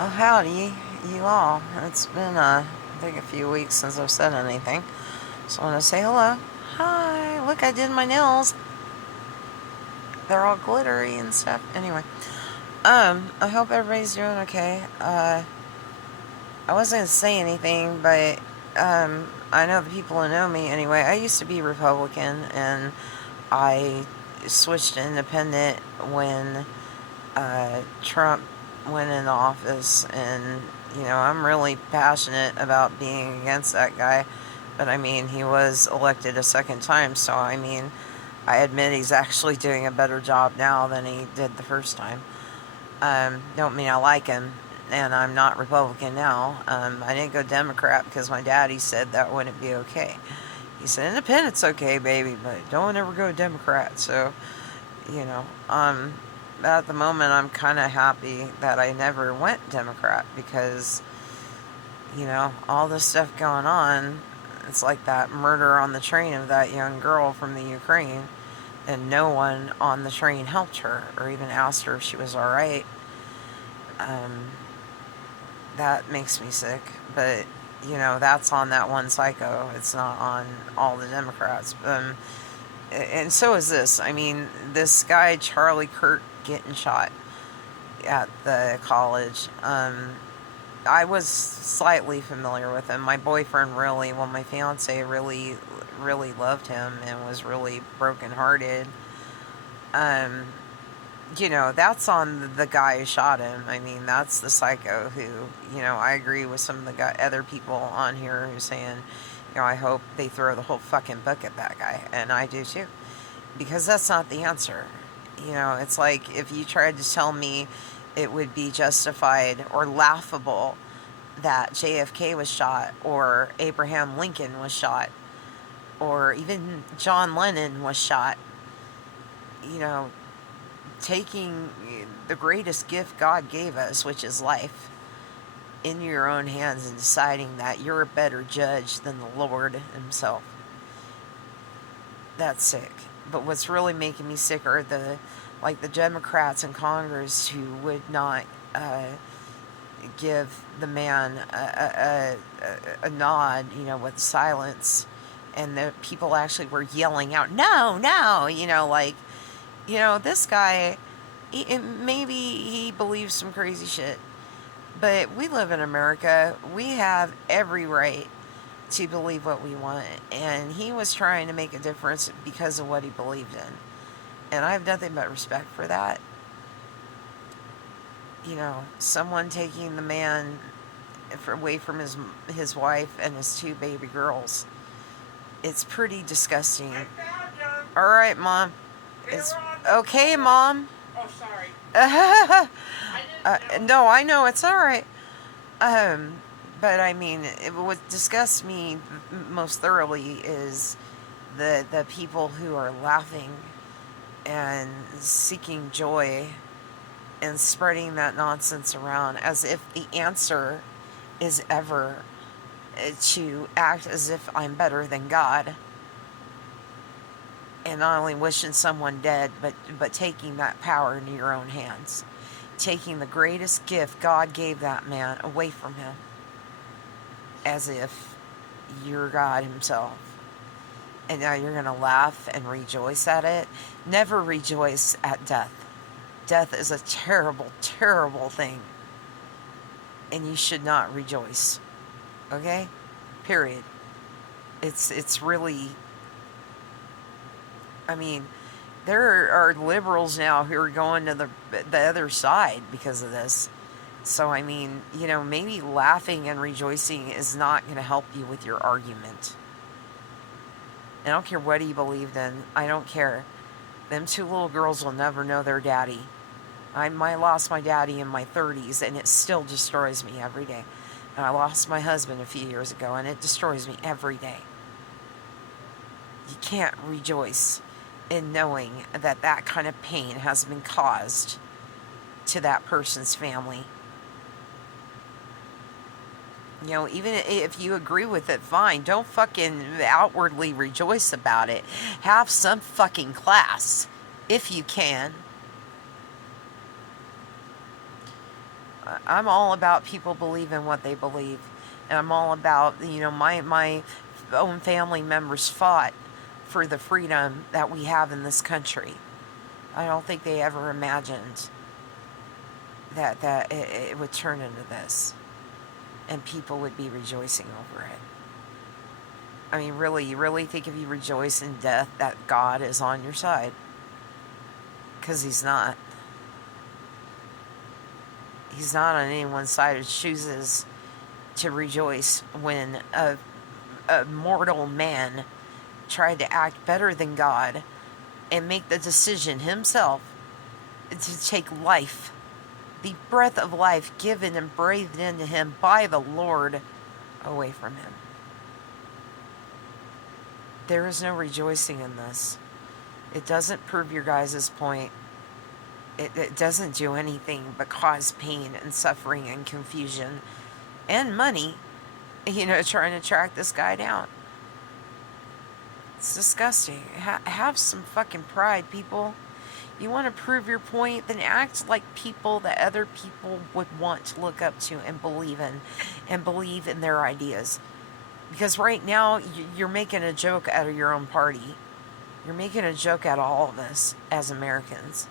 Oh, howdy, you all. It's been, I think a few weeks since I've said anything. So I want to say hello. Hi, look, I did my nails. They're all glittery and stuff. Anyway, I hope everybody's doing okay. I wasn't gonna say anything, but, I know the people who know me anyway. I used to be Republican, and I switched to independent when, Trump went in office, and I'm really passionate about being against that guy. But I mean, he was elected a second time, so I mean, I admit he's actually doing a better job now than he did the first time. Don't mean I like him, and I'm not Republican now. I didn't go Democrat because my daddy said that wouldn't be okay. He said independent's okay, baby, but don't ever go Democrat. So, you know, um, at the moment, I'm kind of happy that I never went Democrat because, all this stuff going on. It's like that murder on the train of that young girl from the Ukraine, and no one on the train helped her or even asked her if she was all right. Um, that makes me sick, but that's on that one psycho. It's not on all the Democrats. And so is this. I mean, this guy Charlie Kirk getting shot at the college. I was slightly familiar with him. My boyfriend really, well, my fiance really, really loved him and was really brokenhearted. Um, that's on the guy who shot him. I mean, that's the psycho who, I agree with some of the other people on here who saying, I hope they throw the whole fucking book at that guy. And I do too. Because that's not the answer. It's like if you tried to tell me it would be justified or laughable that JFK was shot or Abraham Lincoln was shot or even John Lennon was shot, you know, taking the greatest gift God gave us, which is life, in your own hands and deciding that you're a better judge than the Lord himself. That's sick. But what's really making me sick are the Democrats in Congress who would not give the man a nod, with silence, and the people actually were yelling out, "No, no!" This guy, maybe he believes some crazy shit, but we live in America. We have every right to believe what we want, and he was trying to make a difference because of what he believed in, and I have nothing but respect for that. Someone taking the man away from his wife and his two baby girls. It's pretty disgusting. All right, Mom. It's okay, Mom. Oh, sorry. No, I know it's all right. But I mean, what disgusts me most thoroughly is the people who are laughing and seeking joy and spreading that nonsense around as if the answer is ever to act as if I'm better than God, and not only wishing someone dead, but taking that power into your own hands, taking the greatest gift God gave that man away from him, as if you're God himself. And now you're going to laugh and rejoice at it. Never rejoice at death. Death is a terrible, terrible thing. And you should not rejoice. Okay? Period. It's really... I mean, there are liberals now who are going to the other side because of this. So, I mean, maybe laughing and rejoicing is not going to help you with your argument. I don't care what he believed in. I don't care. Them two little girls will never know their daddy. I lost my daddy in my 30s, and it still destroys me every day. And I lost my husband a few years ago, and it destroys me every day. You can't rejoice in knowing that that kind of pain has been caused to that person's family. Even if you agree with it, fine. Don't fucking outwardly rejoice about it. Have some fucking class, if you can. I'm all about people believing what they believe. And I'm all about, my own family members fought for the freedom that we have in this country. I don't think they ever imagined that it would turn into this and people would be rejoicing over it. I mean, really, you really think if you rejoice in death that God is on your side? Because He's not. He's not on anyone's side who chooses to rejoice when a mortal man tried to act better than God and make the decision himself to take life, the breath of life given and breathed into him by the Lord, away from him. There is no rejoicing in this. It doesn't prove your guys' point. It doesn't do anything but cause pain and suffering and confusion and money, trying to track this guy down. It's disgusting. Have some fucking pride, people. You want to prove your point, then act like people that other people would want to look up to and believe in their ideas. Because right now, you're making a joke out of your own party. You're making a joke out of all of us as Americans.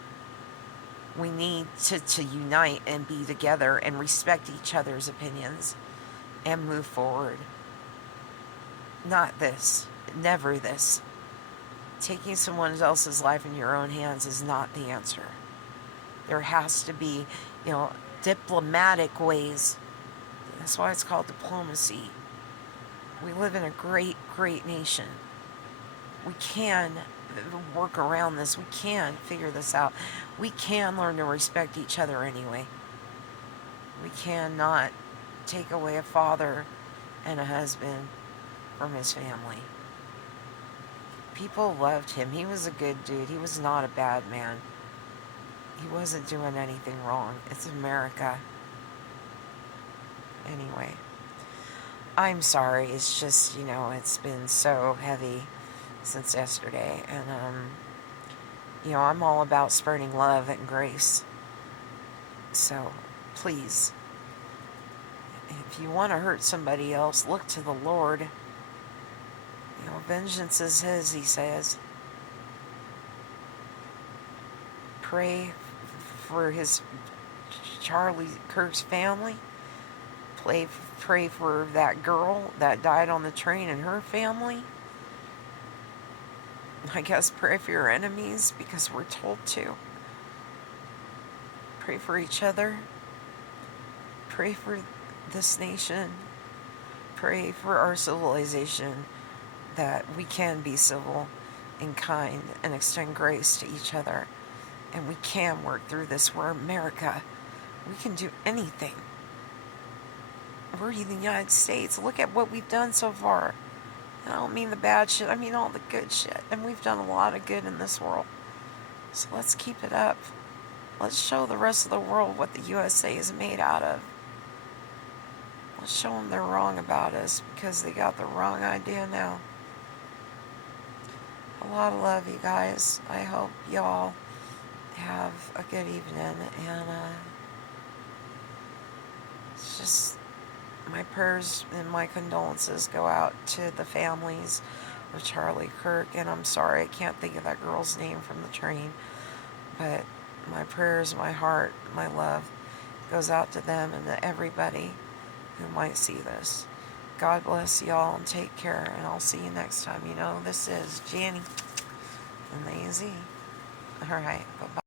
We need to unite and be together and respect each other's opinions and move forward. Not this. Never this. Taking someone else's life in your own hands is not the answer. There has to be, diplomatic ways. That's why it's called diplomacy. We live in a great, great nation. We can work around this. We can figure this out. We can learn to respect each other anyway. We cannot take away a father and a husband from his family. People loved him. He was a good dude. He was not a bad man. He wasn't doing anything wrong. It's America. Anyway, I'm sorry. It's just, it's been so heavy since yesterday. And, I'm all about spreading love and grace. So, please, if you want to hurt somebody else, look to the Lord. Vengeance is His, He says. Pray for Charlie Kirk's family. Pray for that girl that died on the train and her family. I guess pray for your enemies because we're told to. Pray for each other. Pray for this nation. Pray for our civilization, that we can be civil and kind and extend grace to each other. And we can work through this. We're America. We can do anything. We're in the United States. Look at what we've done so far. And I don't mean the bad shit. I mean all the good shit. And we've done a lot of good in this world. So let's keep it up. Let's show the rest of the world what the USA is made out of. Let's show them they're wrong about us because they got the wrong idea now. A lot of love, you guys. I hope y'all have a good evening. And it's just my prayers and my condolences go out to the families of Charlie Kirk. And I'm sorry, I can't think of that girl's name from the train. But my prayers, my heart, my love goes out to them and to everybody who might see this. God bless y'all and take care. And I'll see you next time. This is Janny and the AZ. All right. Bye-bye.